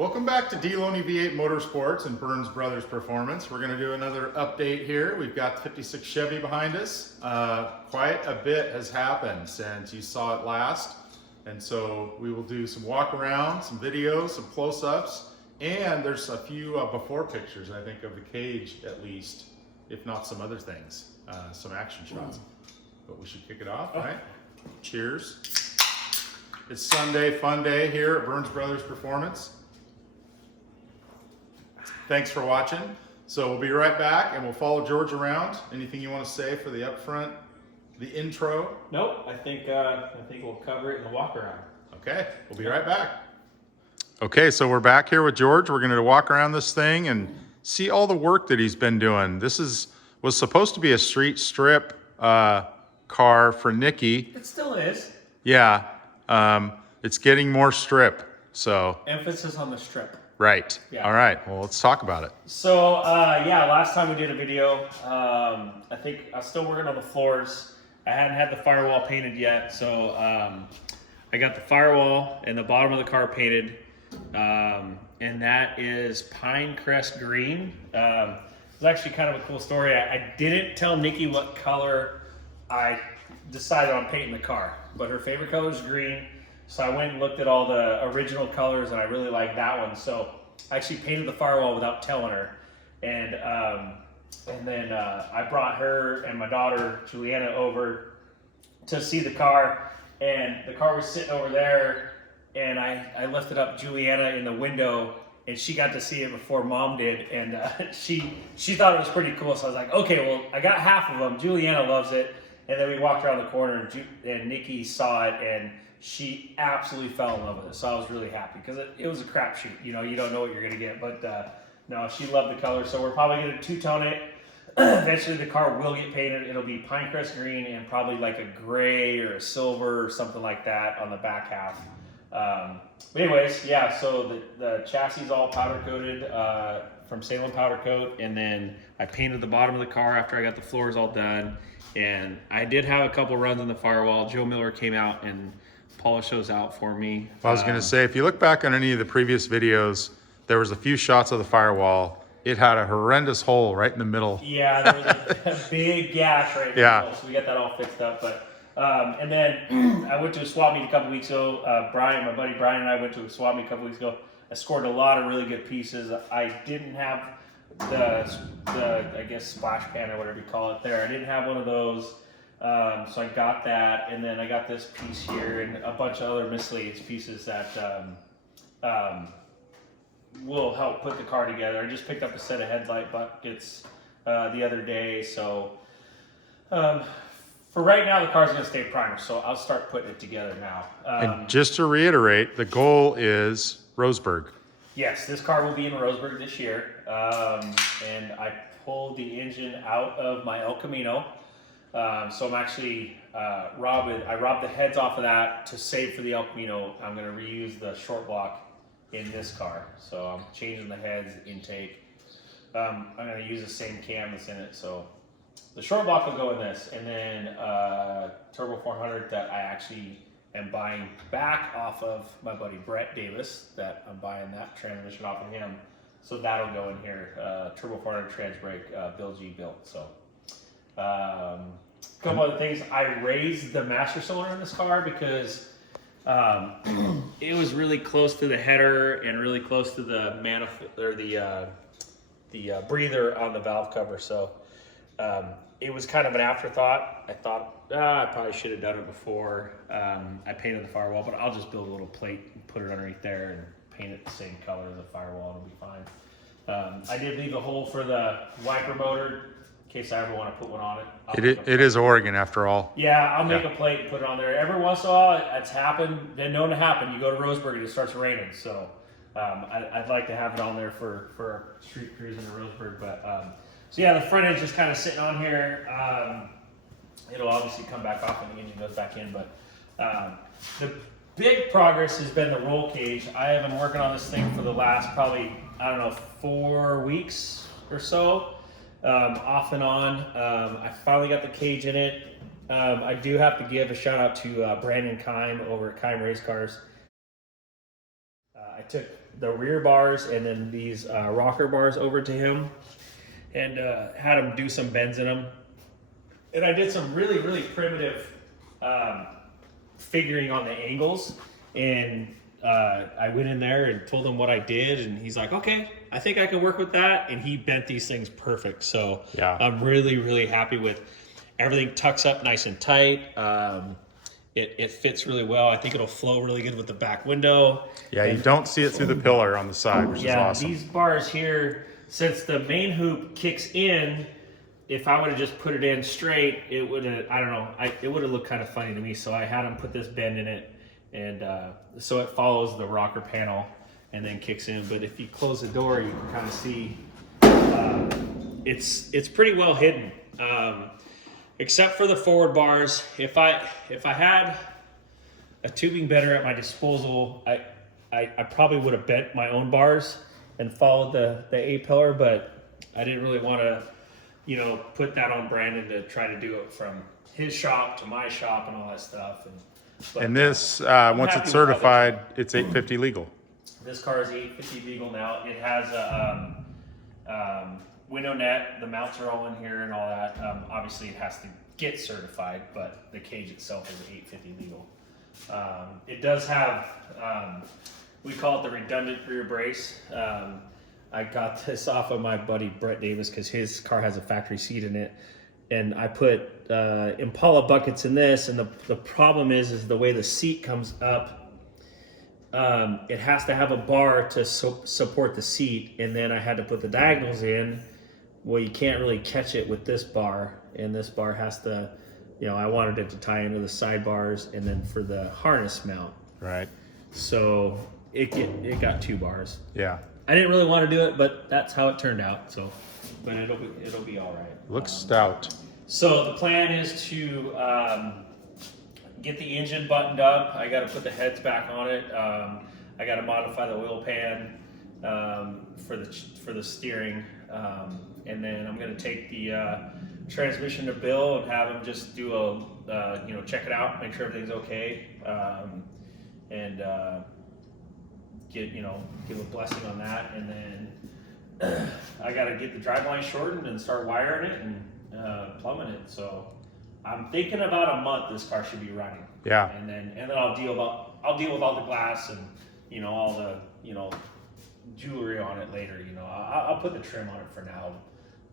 Welcome back to D-Loney V8 Motorsports and Burns Brothers Performance. We're going to do another update here. We've got the 56 Chevy behind us. Quite a bit has happened since you saw it last. And so we will do some walk around, some videos, some close-ups, and there's a few before pictures, I think, of the cage at least, if not some other things, some action shots. But we should kick it off, right? Cheers. It's Sunday, fun day here at Burns Brothers Performance. Thanks for watching. So we'll be right back and we'll follow George around. Anything you want to say for the upfront, the intro? Nope, I think we'll cover it in the walk around. Okay, we'll be right back. Okay, so we're back here with George. We're going to walk around this thing and see all the work that he's been doing. This was supposed to be a street strip car for Nikki. It still is. Yeah, it's getting more strip. So Emphasis on the strip. Right. Yeah. All right. Well, let's talk about it. So, yeah, last time we did a video, I think I was still working on the floors. I hadn't had the firewall painted yet. So, I got the firewall and the bottom of the car painted. And that is Pine Crest Green. It's actually kind of a cool story. I didn't tell Nikki what color I decided on painting the car, but her favorite color is green. So I went and looked at all the original colors and I really liked that one. So I actually painted the firewall without telling her. And then I brought her and my daughter, Juliana, over to see the car. And the car was sitting over there and I lifted up Juliana in the window and she got to see it before Mom did. And she thought it was pretty cool. So I was like, okay, well, I got half of them. Juliana loves it. And then we walked around the corner and Nikki saw it and she absolutely fell in love with it. So I was really happy because it was a crapshoot. You know, you don't know what you're going to get. But no, she loved the color. So we're probably going to two-tone it. Eventually the car will get painted. It'll be Pinecrest Green and probably like a gray or a silver or something like that on the back half. But anyways, yeah, so the chassis is all powder coated from Salem Powder Coat. And then I painted the bottom of the car after I got the floors all done. And I did have a couple runs on the firewall. Joe Miller came out and polished those out for me. I was going to say, if you look back on any of the previous videos, there was a few shots of the firewall. It had a horrendous hole right in the middle. Yeah, there was a big gash right in the middle, so we got that all fixed up. But and then I went to a swap meet a couple weeks ago. My buddy Brian and I went to a swap meet a couple weeks ago. I scored a lot of really good pieces. I didn't have the I guess splash pan or whatever you call it there. I didn't have one of those. So I got that, and then I got this piece here and a bunch of other miscellaneous pieces that will help put the car together. I just picked up a set of headlight buckets the other day, so for right now the car's going to stay primer, so I'll start putting it together now. And just to reiterate, the goal is Roseburg. Yes, this car will be in Roseburg this year, and I pulled the engine out of my El Camino. So I'm actually I robbed the heads off of that to save for the El Camino. I'm going to reuse the short block in this car. So I'm changing the heads, intake. I'm going to use the same cam that's in it. So the short block will go in this, and then Turbo 400 that I actually am buying back off of my buddy Brett Davis. That I'm buying that transmission off of him. So that'll go in here. Turbo 400 trans brake, Bill G built. So. A couple other things. I raised the master cylinder in this car because it was really close to the header and really close to the manifold or the breather on the valve cover. So it was kind of an afterthought. I thought I probably should have done it before I painted the firewall, but I'll just build a little plate and put it underneath there and paint it the same color as the firewall. It'll be fine. I did leave a hole for the wiper motor. In case I ever want to put one on it. It is Oregon after all. Yeah, I'll make a plate and put it on there. Every once in a while, it's happened, been known to happen. You go to Roseburg and it starts raining. So I'd like to have it on there for street cruising to Roseburg. But so yeah, the front end's just kind of sitting on here. It'll obviously come back off when the engine goes back in. But the big progress has been the roll cage. I have been working on this thing for the last probably, 4 weeks or so. Off and on. I finally got the cage in it. I do have to give a shout out to Brandon Keim over at Keim Race Cars. I took the rear bars and then these rocker bars over to him and had him do some bends in them. And I did some really, really primitive figuring on the angles. And I went in there and told him what I did. And he's like, okay, I think I can work with that. And he bent these things perfect. So yeah, I'm really, really happy with everything. Tucks up nice and tight. It fits really well. I think it'll flow really good with the back window. Yeah, you don't see it through the pillar on the side, which is awesome. These bars here, since the main hoop kicks in, if I would have just put it in straight, it would have, I don't know, it would have looked kind of funny to me. So I had him put this bend in it, and so it follows the rocker panel and then kicks in. But if you close the door, you can kind of see it's pretty well hidden. Except for the forward bars. If I had a tubing bender at my disposal, I probably would have bent my own bars and followed the A-pillar, but I didn't really want to, put that on Brandon to try to do it from his shop to my shop and all that stuff. And this, once it's certified, it's 850 legal. This car is 850 legal now. It has a window net, the mounts are all in here and all that. Obviously it has to get certified, but the cage itself is 850 legal. It does have, we call it the redundant rear brace. I got this off of my buddy Brett Davis because his car has a factory seat in it. And I put Impala buckets in this, and the problem is the way the seat comes up, it has to have a bar to support the seat, and then I had to put the diagonals in. Well, you can't really catch it with this bar, and this bar has to, I wanted it to tie into the sidebars and then for the harness mount. Right. So it got 2 bars. Yeah. I didn't really want to do it, but that's how it turned out. So, but it'll be all right. Looks stout. So the plan is to get the engine buttoned up. I got to put the heads back on it. I got to modify the oil pan for the steering. And then I'm going to take the transmission to Bill and have him just do a, check it out, make sure everything's okay, and give a blessing on that. And then I got to get the driveline shortened and start wiring it and plumbing it. So I'm thinking about a month this car should be running. Yeah. And then I'll deal with all the glass and all the jewelry on it later. I'll put the trim on it for now,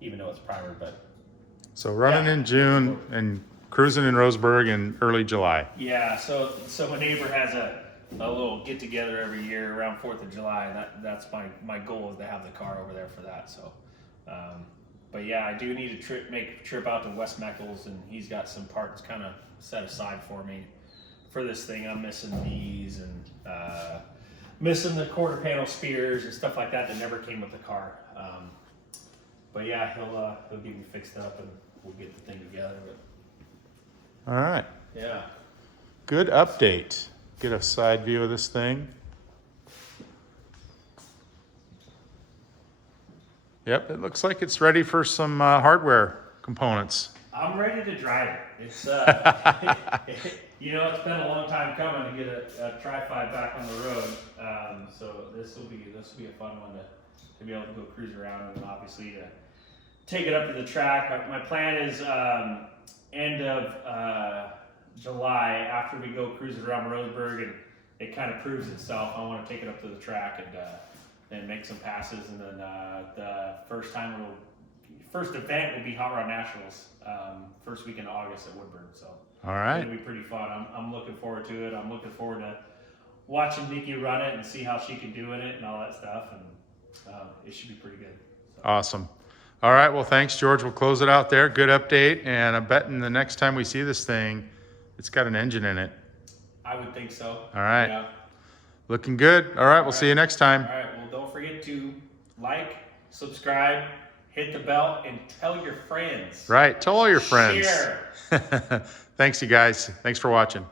even though it's primer. But so running in June and cruising in Roseburg in early July. Yeah. So my neighbor has a little get together every year around 4th of July, and that's my goal is to have the car over there for that. So, but yeah, I do need to make a trip out to West Meckles, and he's got some parts kind of set aside for me for this thing. I'm missing these and missing the quarter panel spears and stuff like that never came with the car. But yeah, he'll get me fixed up and we'll get the thing together. But all right. yeah, good update. Get a side view of this thing. Yep, it looks like it's ready for some hardware components. I'm ready to drive it. It's it's been a long time coming to get a Tri-Fi back on the road. So this will be a fun one to be able to go cruise around, and obviously to take it up to the track. My plan is end of July, after we go cruising around Roseburg and it kind of proves itself. I want to take it up to the track and make some passes, and then the first event will be Hot Rod Nationals, first weekend of August at Woodburn. So all right, it'll be pretty fun. I'm looking forward to it. I'm looking forward to watching Nikki run it and see how she can do in it and all that stuff, and it should be pretty good. So. Awesome. All right, well, thanks, George. We'll close it out there. Good update, and I'm betting the next time we see this thing, it's got an engine in it. I would think so. All right. Yeah. Looking good. All right, we'll see you next time. All right, well, don't forget to like, subscribe, hit the bell, and tell your friends. Right, tell all your friends. Share. Thanks, you guys. Thanks for watching.